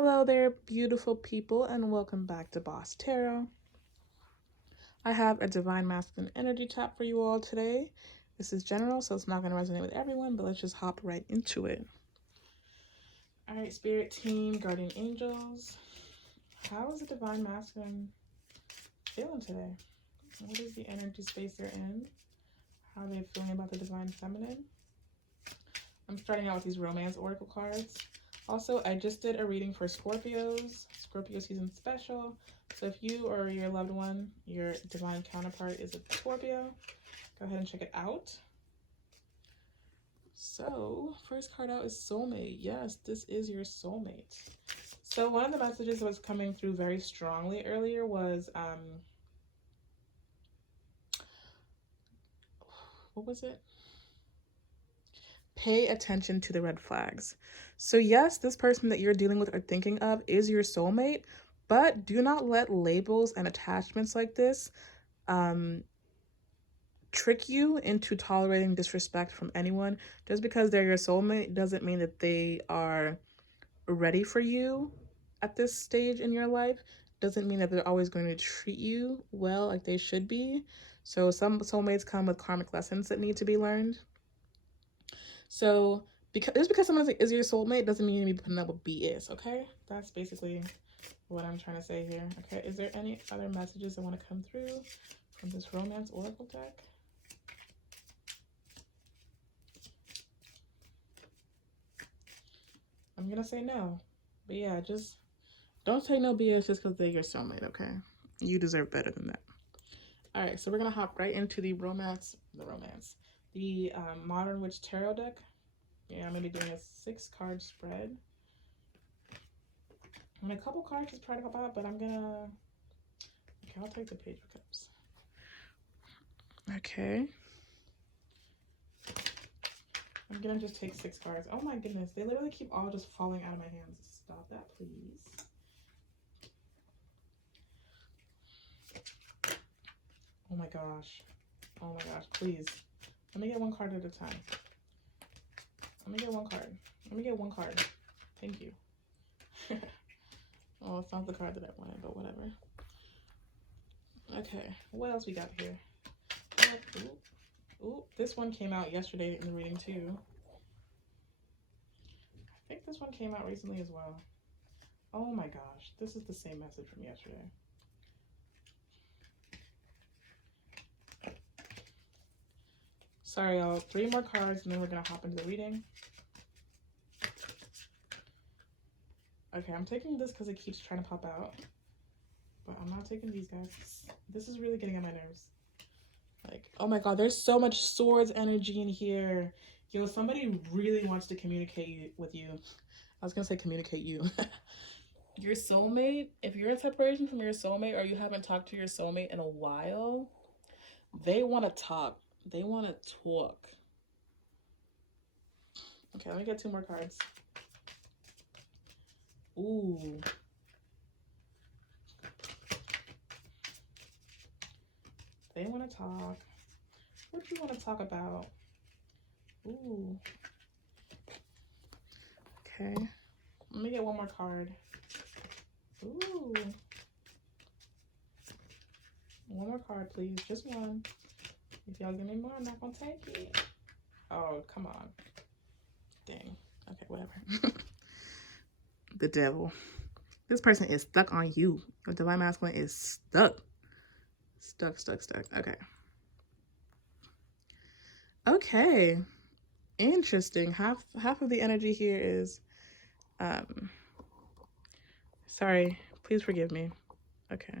Hello there, beautiful people, and welcome back to Boss Tarot. I have a Divine Masculine Energy tap for you all today. This is general, so it's not going to resonate with everyone, but let's just hop right into it. All right, Spirit Team, Guardian Angels, how is the Divine Masculine feeling today? What is the energy space they're in? How are they feeling about the Divine Feminine? I'm starting out with these Romance Oracle cards. Also, I just did a reading for Scorpios, Scorpio season special. So if you or your loved one, your divine counterpart is a Scorpio, go ahead and check it out. So first card out is Soulmate. Yes, this is your soulmate. So one of the messages that was coming through very strongly earlier was, what was it? Pay attention to the red flags. So yes, this person that you're dealing with or thinking of is your soulmate, but do not let labels and attachments like this trick you into tolerating disrespect from anyone. Just because they're your soulmate doesn't mean that they are ready for you at this stage in your life. Doesn't mean that they're always going to treat you well like they should be. So some soulmates come with karmic lessons that need to be learned. So because someone is your soulmate doesn't mean you need to be putting up with BS, okay? That's basically what I'm trying to say here. Okay, is there any other messages that want to come through from this Romance Oracle deck? I'm gonna say no. But yeah, just don't say no BS just because they're your soulmate, okay? You deserve better than that. All right, so we're gonna hop right into the Modern Witch Tarot deck. Yeah, I'm gonna be doing a 6-card spread. And a couple cards just try to help out, but okay, I'll take the Page of Cups. Okay. I'm gonna just take 6 cards. Oh my goodness, they literally keep all just falling out of my hands. Stop that, please. Oh my gosh. Oh my gosh, please. Let me get 1 card at a time. Let me get 1 card. Let me get 1 card. Thank you. Oh, it's not the card that I wanted, but whatever. Okay, what else we got here? Ooh, this one came out yesterday in the reading too. I think this one came out recently as well. Oh my gosh, this is the same message from yesterday. Sorry, y'all. 3 more cards and then we're gonna hop into the reading. Okay, I'm taking this because it keeps trying to pop out. But I'm not taking these guys. This is really getting on my nerves. Like, oh my god, there's so much swords energy in here. Yo, somebody really wants to communicate with you. I was gonna say communicate you. Your soulmate, if you're in separation from your soulmate or you haven't talked to your soulmate in a while, they want to talk. They want to talk. Okay, let me get 2 more cards. Ooh. They want to talk. What do you want to talk about? Ooh. Okay. Let me get 1 more card. Ooh. 1 more card, please. Just 1. If y'all give me more, I'm not gonna take it. Oh, come on. Dang. Okay, whatever. The devil. This person is stuck on you. Your divine masculine is stuck. Stuck. Okay. Okay. Interesting. Half of the energy here is sorry, please forgive me. Okay.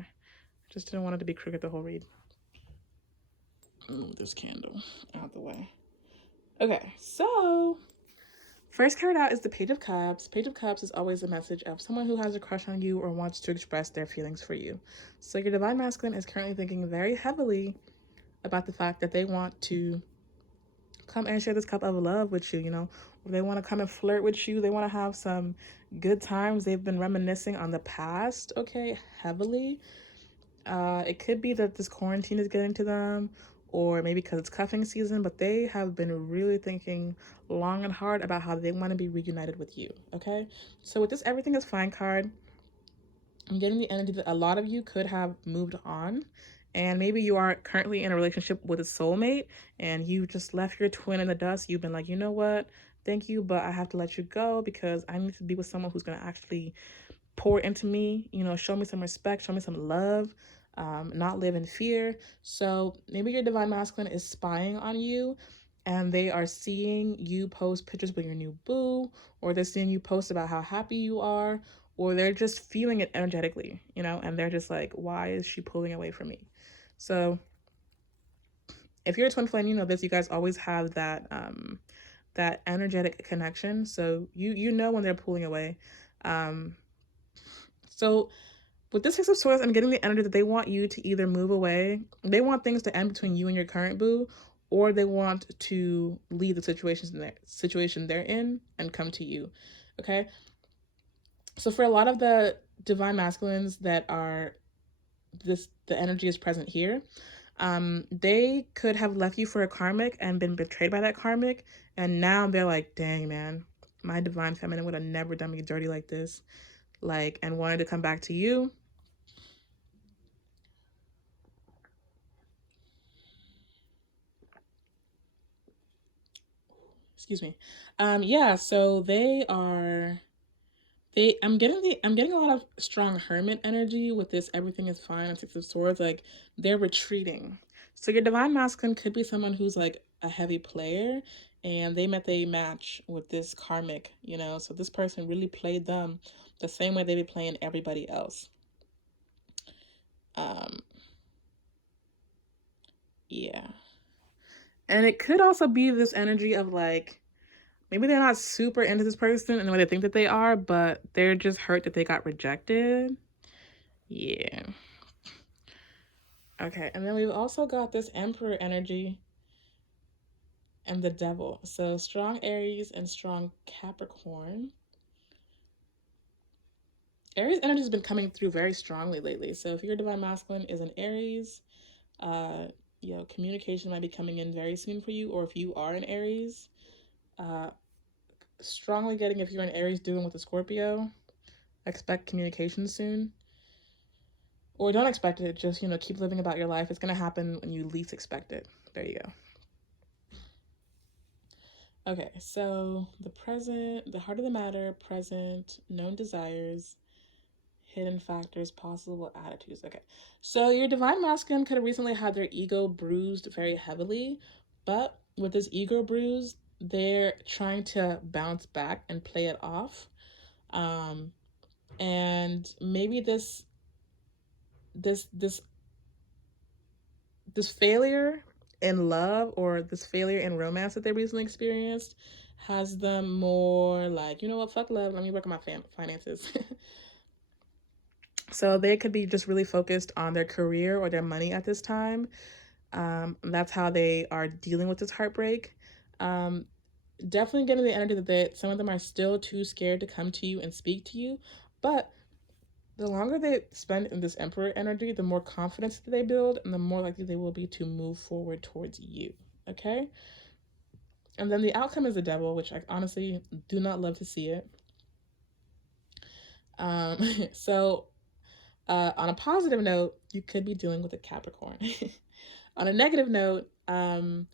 Just didn't want it to be crooked the whole read. Move this candle out the way. Okay, so first card out is the Page of Cups. Page of Cups is always a message of someone who has a crush on you or wants to express their feelings for you. So your divine masculine is currently thinking very heavily about the fact that they want to come and share this cup of love with you, you know. They want to come and flirt with you. They want to have some good times. They've been reminiscing on the past, okay, heavily. It could be that this quarantine is getting to them, or maybe because it's cuffing season, but they have been really thinking long and hard about how they want to be reunited with you, okay? So with this everything is fine card, I'm getting the energy that a lot of you could have moved on, and maybe you are currently in a relationship with a soulmate and you just left your twin in the dust. You've been like, you know what? Thank you, but I have to let you go because I need to be with someone who's going to actually pour into me, you know, show me some respect, show me some love, not live in fear. So maybe your divine masculine is spying on you and they are seeing you post pictures with your new boo, or they're seeing you post about how happy you are, or they're just feeling it energetically, you know, and they're just like, why is she pulling away from me? So if you're a twin flame, you know this, you guys always have that that energetic connection. So you know when they're pulling away. So with this Six of Swords, I'm getting the energy that they want you to either move away. They want things to end between you and your current boo, or they want to leave the situation they're in and come to you. Okay. So for a lot of the divine masculines that are the energy is present here. They could have left you for a karmic and been betrayed by that karmic, and now they're like, dang man, my divine feminine would have never done me dirty like this, like, and wanted to come back to you. Excuse me. Yeah, so I'm getting a lot of strong hermit energy with this everything is fine and Six of Swords. Like, they're retreating. So your divine masculine could be someone who's like a heavy player and they met a match with this karmic, you know. So this person really played them the same way they be playing everybody else. Yeah. And it could also be this energy of like, maybe they're not super into this person in the way they think that they are, but they're just hurt that they got rejected. Yeah. Okay, and then we've also got this Emperor energy and the Devil. So strong Aries and strong Capricorn. Aries energy has been coming through very strongly lately. So if your divine masculine is an Aries, you know, communication might be coming in very soon for you. Or if you are an Aries, strongly getting, if you're an Aries dealing with a Scorpio, expect communication soon. Or don't expect it, just, you know, keep living about your life. It's going to happen when you least expect it. There you go. Okay, so the present, the heart of the matter, present, known desires, hidden factors, possible attitudes. Okay, so your divine masculine could have recently had their ego bruised very heavily, but with this ego bruise, they're trying to bounce back and play it off. And maybe this failure in love or this failure in romance that they recently experienced has them more like, you know what, fuck love, let me work on my finances. So they could be just really focused on their career or their money at this time. That's how they are dealing with this heartbreak. Definitely getting the energy that some of them are still too scared to come to you and speak to you, but the longer they spend in this Emperor energy, the more confidence they build and the more likely they will be to move forward towards you. Okay? And then the outcome is the Devil, which I honestly do not love to see it. So, on a positive note, you could be dealing with a Capricorn. On a negative note, I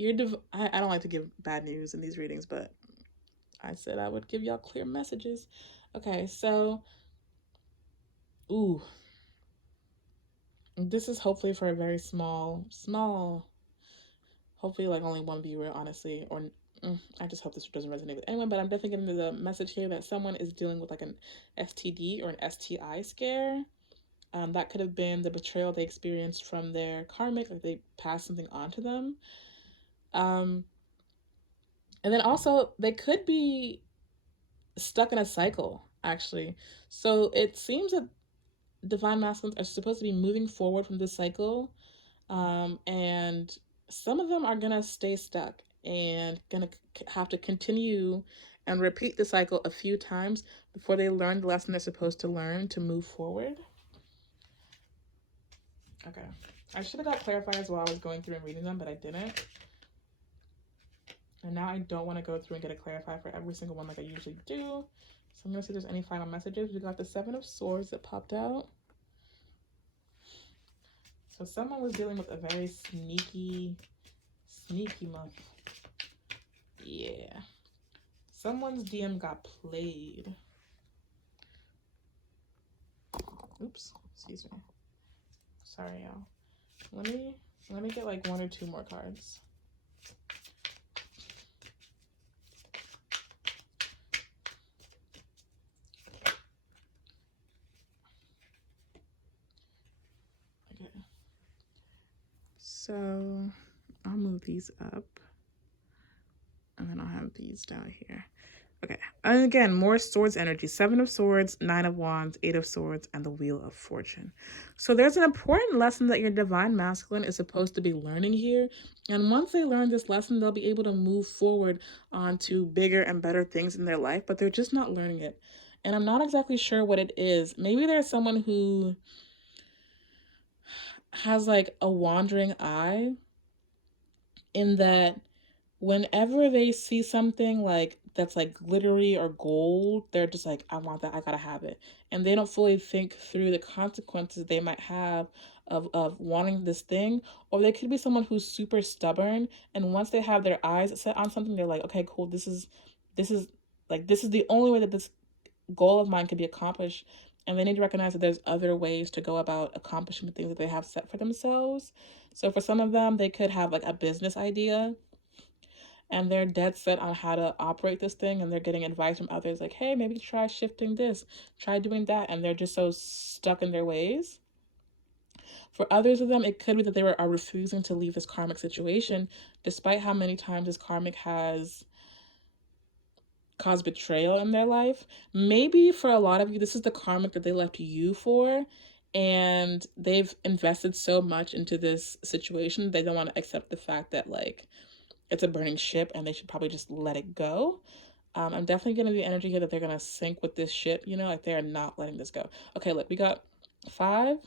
don't like to give bad news in these readings, but I said I would give y'all clear messages. Okay, so, ooh, this is hopefully for a very small, hopefully like only one viewer, honestly, or I just hope this doesn't resonate with anyone, but I'm definitely getting the message here that someone is dealing with like an STD or an STI scare. That could have been the betrayal they experienced from their karmic, like they passed something on to them. And then also they could be stuck in a cycle, actually. So it seems that divine masculines are supposed to be moving forward from this cycle, and some of them are gonna stay stuck and gonna have to continue and repeat the cycle a few times before they learn the lesson they're supposed to learn to move forward. Okay. I should have got clarifiers while I was going through and reading them, but I didn't. And now I don't want to go through and get a clarifier for every single one like I usually do. So I'm going to see if there's any final messages. We got the Seven of Swords that popped out. So someone was dealing with a very sneaky month. Yeah. Someone's DM got played. Oops. Excuse me. Sorry, y'all. Let me get like 1 or 2 more cards. Okay. So I'll move these up. And then I'll have these down here. Okay. And again, more swords energy. 7 of Swords, 9 of Wands, 8 of Swords, and the Wheel of Fortune. So there's an important lesson that your divine masculine is supposed to be learning here. And once they learn this lesson, they'll be able to move forward onto bigger and better things in their life, but they're just not learning it. And I'm not exactly sure what it is. Maybe there's someone who has like a wandering eye, in that whenever they see something like that's like glittery or gold, they're just like, I want that, I gotta have it. And they don't fully think through the consequences they might have of wanting this thing. Or they could be someone who's super stubborn, and once they have their eyes set on something, they're like, okay, cool, this is the only way that this goal of mine can be accomplished. And they need to recognize that there's other ways to go about accomplishing the things that they have set for themselves. So for some of them, they could have like a business idea, and they're dead set on how to operate this thing, and they're getting advice from others like, hey, maybe try shifting this, try doing that, and they're just so stuck in their ways. For others of them, it could be that they are refusing to leave this karmic situation, despite how many times this karmic has caused betrayal in their life. Maybe for a lot of you, this is the karmic that they left you for, and they've invested so much into this situation, they don't want to accept the fact that like it's a burning ship and they should probably just let it go. I'm definitely getting the energy here that they're going to sink with this ship, you know, like they're not letting this go. Okay, look, we got 5,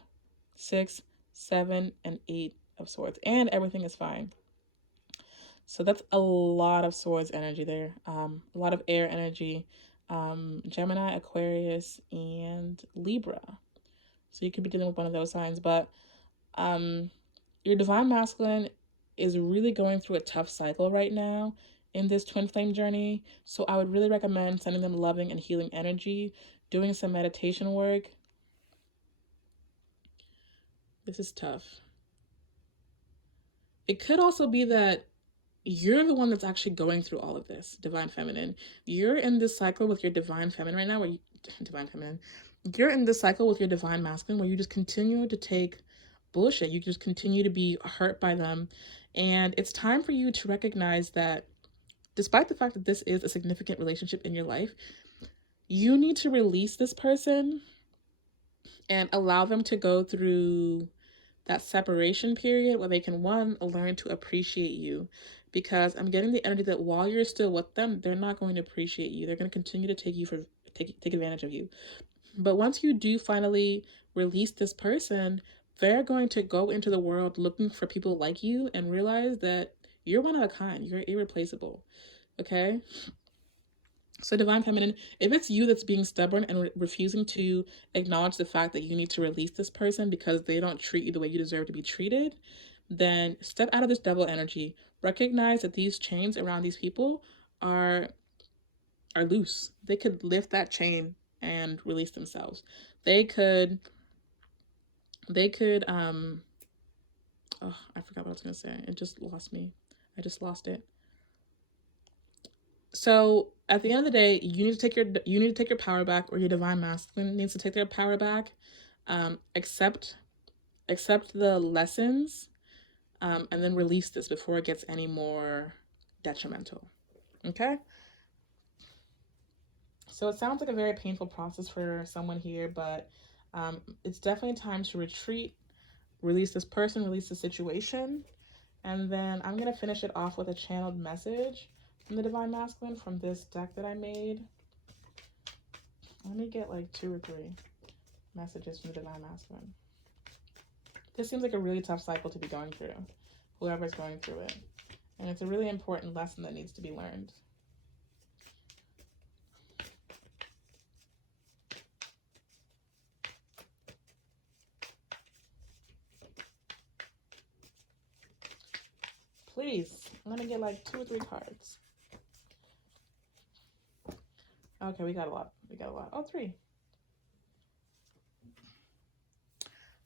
6, 7, and 8 of Swords, and everything is fine. So that's a lot of Swords energy there. A lot of air energy. Gemini, Aquarius, and Libra. So you could be dealing with one of those signs, but your divine masculine is really going through a tough cycle right now in this twin flame journey. So I would really recommend sending them loving and healing energy, doing some meditation work. This is tough. It could also be that you're the one that's actually going through all of this, divine feminine. You're in this cycle with your divine feminine right now, where divine feminine, you're in this cycle with your divine masculine where you just continue to take bullshit. You just continue to be hurt by them. And it's time for you to recognize that despite the fact that this is a significant relationship in your life, you need to release this person and allow them to go through that separation period where they can, one, learn to appreciate you. Because I'm getting the energy that while you're still with them, they're not going to appreciate you. They're going to continue to take advantage of you. But once you do finally release this person, they're going to go into the world looking for people like you and realize that you're one of a kind. You're irreplaceable. Okay? So divine feminine, if it's you that's being stubborn and refusing to acknowledge the fact that you need to release this person because they don't treat you the way you deserve to be treated, then step out of this devil energy. Recognize that these chains around these people are loose. They could lift that chain and release themselves. They could oh, I forgot what I was gonna say. It just lost me. I just lost it. So at the end of the day, you need to take your power back, or your divine masculine needs to take their power back. Accept the lessons, and then release this before it gets any more detrimental. Okay. So it sounds like a very painful process for someone here, but it's definitely time to retreat, release this person, release the situation. And then I'm going to finish it off with a channeled message from the Divine Masculine from this deck that I made. Let me get like 2 or 3 messages from the Divine Masculine. This seems like a really tough cycle to be going through, whoever's going through it. And it's a really important lesson that needs to be learned. Please, I'm gonna get like 2 or 3 cards. Okay, we got a lot. Oh, 3.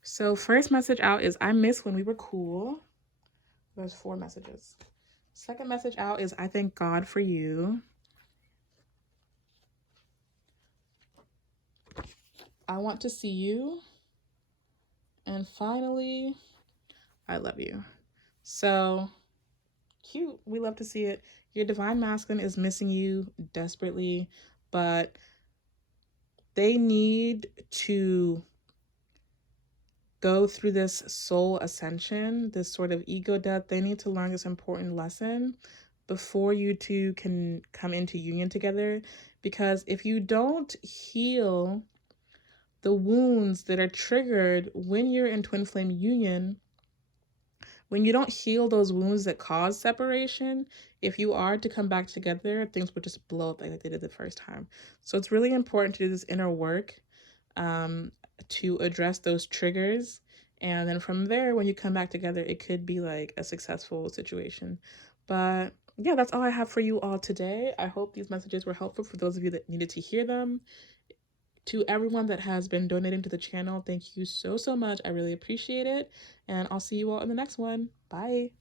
So first message out is I miss when we were cool. There's 4 messages. Second message out is I thank God for you. I want to see you. And finally, I love you. So cute. We love to see it. Your divine masculine is missing you desperately, but they need to go through this soul ascension, this sort of ego death. They need to learn this important lesson before you two can come into union together. Because if you don't heal the wounds that are triggered when you're in twin flame union, when you don't heal those wounds that cause separation, if you are to come back together, things will just blow up like they did the first time. So it's really important to do this inner work to address those triggers. And then from there, when you come back together, it could be like a successful situation. But yeah, that's all I have for you all today. I hope these messages were helpful for those of you that needed to hear them. To everyone that has been donating to the channel, thank you so much. I really appreciate it. And I'll see you all in the next one. Bye.